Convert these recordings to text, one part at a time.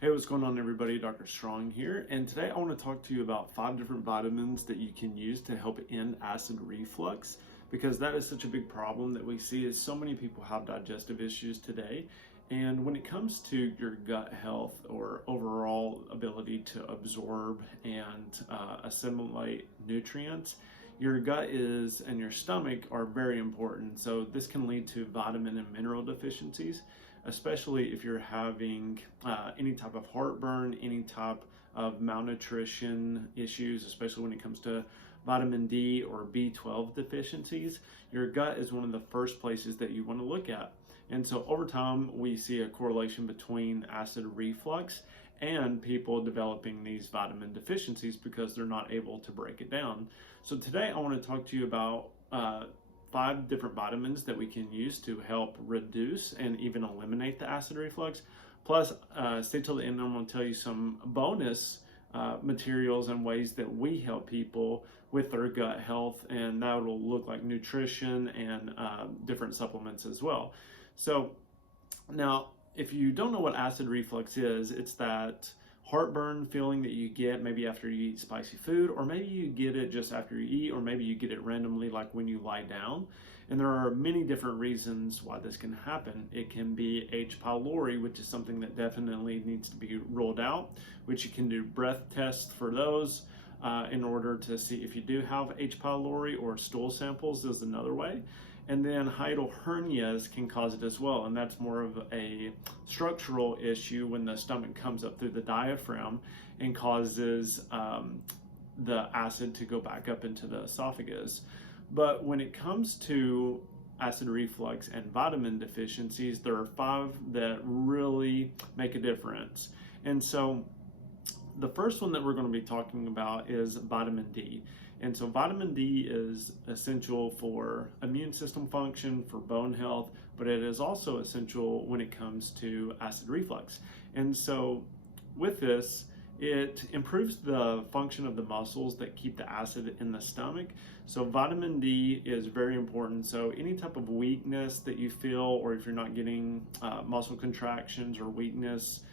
Hey, what's going on, everybody? Dr. Strong here, and today I want to talk to you about 5 different vitamins that you can use to help end acid reflux, because that is such a big problem that we see as so many people have digestive issues today. And when it comes to your gut health or overall ability to absorb and assimilate nutrients, your gut is and your stomach are very important. So this can lead to vitamin and mineral deficiencies, especially if you're having any type of heartburn, any type of malnutrition issues, especially when it comes to vitamin D or B12 deficiencies. Your gut is one of the first places that you want to look at. And so over time, we see a correlation between acid reflux and people developing these vitamin deficiencies because they're not able to break it down. So today I want to talk to you about 5 different vitamins that we can use to help reduce and even eliminate the acid reflux. Plus, stay till the end. I'm going to tell you some bonus materials and ways that we help people with their gut health, and that will look like nutrition and different supplements as well. So now, if you don't know what acid reflux is, it's that heartburn feeling that you get maybe after you eat spicy food, or maybe you get it just after you eat, or maybe you get it randomly like when you lie down. And there are many different reasons why this can happen. It can be H. pylori, which is something that definitely needs to be ruled out, which you can do breath tests for those in order to see if you do have H. pylori, or stool samples is another way. And then hiatal hernias can cause it as well, and that's more of a structural issue when the stomach comes up through the diaphragm and causes the acid to go back up into the esophagus. But when it comes to acid reflux and vitamin deficiencies, there are 5 that really make a difference. And so the first one that we're going to be talking about is vitamin D. And so vitamin D is essential for immune system function, for bone health, but it is also essential when it comes to acid reflux. And so with this, it improves the function of the muscles that keep the acid in the stomach. So vitamin D is very important. So any type of weakness that you feel, or if you're not getting muscle contractions or weakness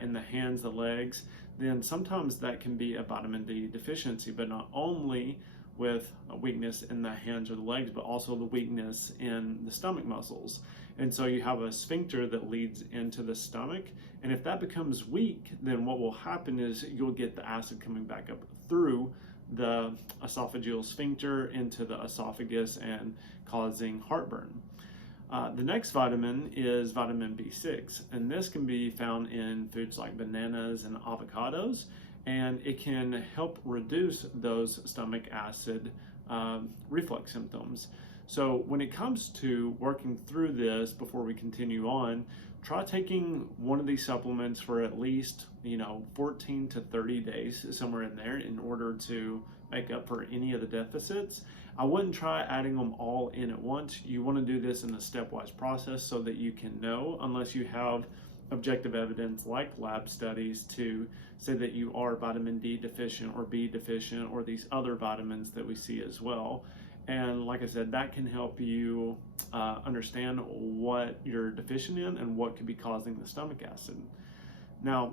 in the hands, the legs, then sometimes that can be a vitamin D deficiency, but not only with a weakness in the hands or the legs, but also the weakness in the stomach muscles. And so you have a sphincter that leads into the stomach, and if that becomes weak, then what will happen is you'll get the acid coming back up through the esophageal sphincter into the esophagus and causing heartburn. The next vitamin is vitamin B6, and this can be found in foods like bananas and avocados, and it can help reduce those stomach acid reflux symptoms. So when it comes to working through this, before we continue on, try taking one of these supplements for at least 14 to 30 days, somewhere in there, in order to make up for any of the deficits. I wouldn't try adding them all in at once. You want to do this in a stepwise process so that you can know, unless you have objective evidence like lab studies to say that you are vitamin D deficient or B deficient, or these other vitamins that we see as well. And like I said, that can help you understand what you're deficient in and what could be causing the stomach acid. Now,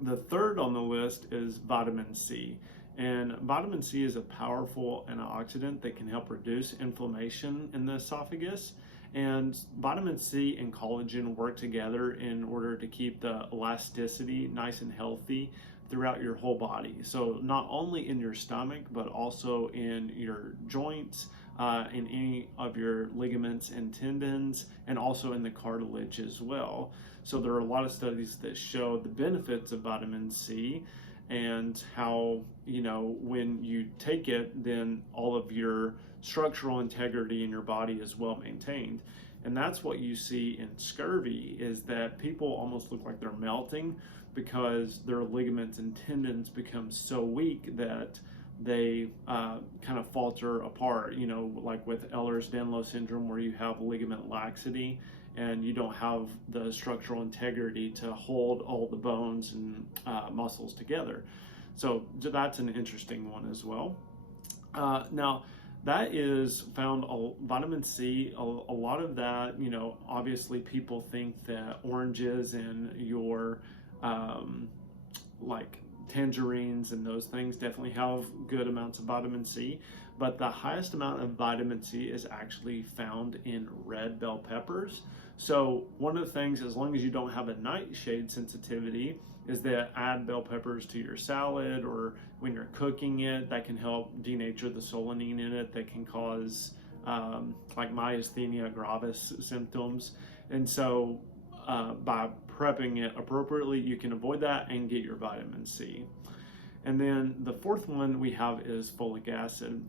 the third on the list is vitamin C. And vitamin C is a powerful antioxidant that can help reduce inflammation in the esophagus. And vitamin C and collagen work together in order to keep the elasticity nice and healthy throughout your whole body. So not only in your stomach, but also in your joints, in any of your ligaments and tendons, and also in the cartilage as well. So there are a lot of studies that show the benefits of vitamin C, and how when you take it, then all of your structural integrity in your body is well maintained. And that's what you see in scurvy, is that people almost look like they're melting because their ligaments and tendons become so weak that they kind of falter apart, like with Ehlers-Danlos syndrome, where you have ligament laxity and you don't have the structural integrity to hold all the bones and muscles together. So that's an interesting one as well. Now, that is found, vitamin C, a lot of that, obviously people think that oranges and your like tangerines and those things definitely have good amounts of vitamin C, but the highest amount of vitamin C is actually found in red bell peppers. So one of the things, as long as you don't have a nightshade sensitivity, is that add bell peppers to your salad or when you're cooking it. That can help denature the solanine in it that can cause like myasthenia gravis symptoms. And so by prepping it appropriately, you can avoid that and get your vitamin C. And then the fourth one we have is folic acid.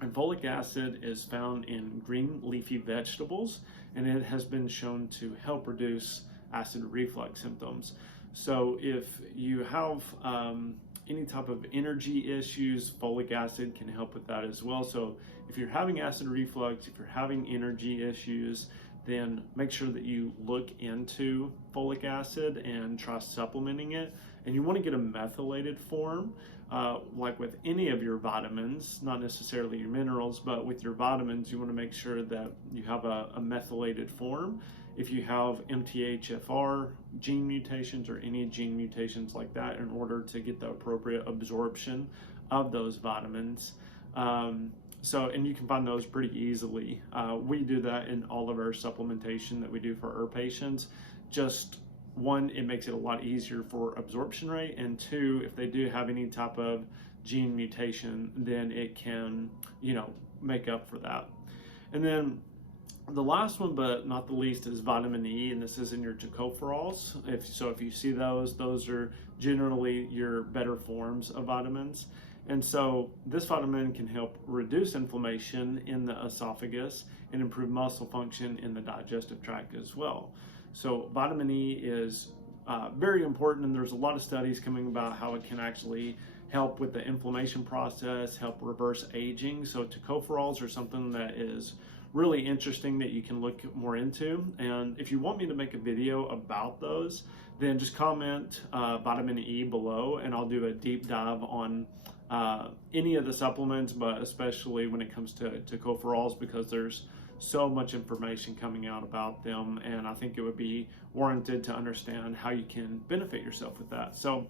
And folic acid is found in green leafy vegetables, and it has been shown to help reduce acid reflux symptoms. So if you have any type of energy issues, folic acid can help with that as well. So if you're having acid reflux, if you're having energy issues, then make sure that you look into folic acid and try supplementing it. And you want to get a methylated form, like with any of your vitamins, not necessarily your minerals, but with your vitamins, you want to make sure that you have a methylated form. If you have MTHFR gene mutations or any gene mutations like that, in order to get the appropriate absorption of those vitamins. And you can find those pretty easily. We do that in all of our supplementation that we do for our patients. Just one, it makes it a lot easier for absorption rate, and two, if they do have any type of gene mutation, then it can, make up for that. And then the last one, but not the least, is vitamin E, and this is in your tocopherols. If you see those are generally your better forms of vitamins. And so this vitamin can help reduce inflammation in the esophagus and improve muscle function in the digestive tract as well. So vitamin E is very important, and there's a lot of studies coming about how it can actually help with the inflammation process, help reverse aging. So tocopherols are something that is really interesting that you can look more into. And if you want me to make a video about those, then just comment vitamin E below, and I'll do a deep dive on any of the supplements, but especially when it comes to tocopherols, because there's so much information coming out about them, and I think it would be warranted to understand how you can benefit yourself with that. So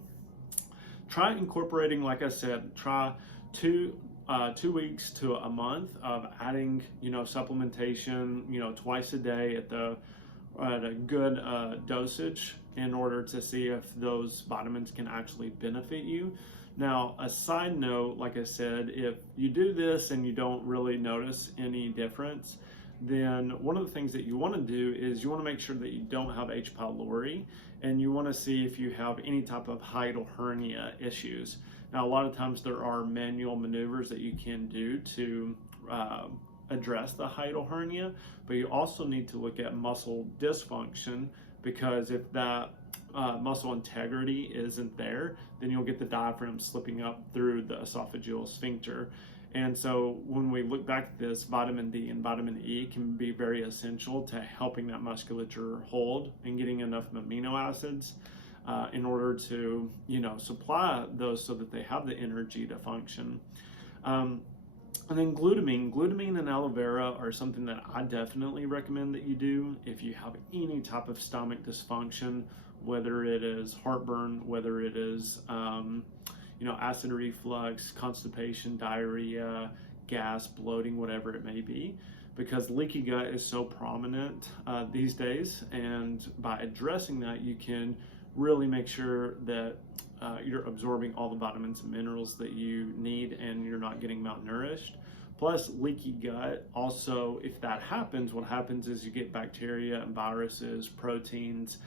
try incorporating, like I said, try 2 weeks to a month of adding, supplementation, twice a day at a good dosage, in order to see if those vitamins can actually benefit you. Now, a side note, like I said, if you do this and you don't really notice any difference, then one of the things that you want to do is you want to make sure that you don't have H. pylori, and you want to see if you have any type of hiatal hernia issues. Now, a lot of times there are manual maneuvers that you can do to address the hiatal hernia, but you also need to look at muscle dysfunction, because if that muscle integrity isn't there, then you'll get the diaphragm slipping up through the esophageal sphincter. And so when we look back at this, vitamin D and vitamin E can be very essential to helping that musculature hold and getting enough amino acids in order to, supply those so that they have the energy to function. And then glutamine and aloe vera are something that I definitely recommend that you do if you have any type of stomach dysfunction, whether it is heartburn, whether it is acid reflux, constipation, diarrhea, gas, bloating, whatever it may be, because leaky gut is so prominent these days. And by addressing that, you can really make sure that you're absorbing all the vitamins and minerals that you need, and you're not getting malnourished. Plus, leaky gut, also, if that happens, what happens is you get bacteria and viruses, proteins,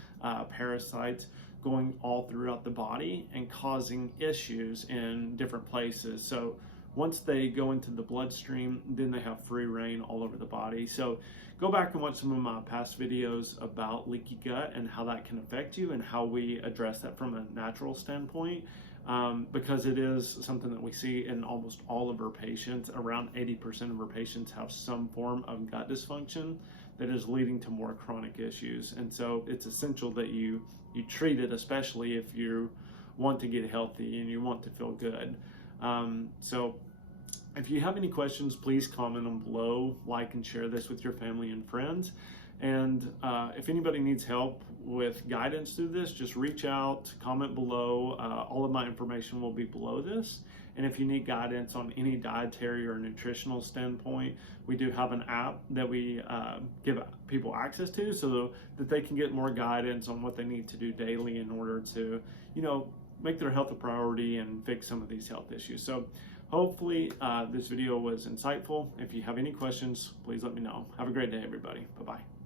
parasites going all throughout the body and causing issues in different places. So once they go into the bloodstream, then they have free reign all over the body. So go back and watch some of my past videos about leaky gut and how that can affect you and how we address that from a natural standpoint, because it is something that we see in almost all of our patients. Around 80% of our patients have some form of gut dysfunction that is leading to more chronic issues. And so it's essential that you treat it, especially if you want to get healthy and you want to feel good. So if you have any questions, please comment them below, like and share this with your family and friends. And if anybody needs help with guidance through this, just reach out, comment below. All of my information will be below this. And if you need guidance on any dietary or nutritional standpoint, we do have an app that we give people access to so that they can get more guidance on what they need to do daily in order to, make their health a priority and fix some of these health issues. So hopefully this video was insightful. If you have any questions, please let me know. Have a great day, everybody. Bye-bye.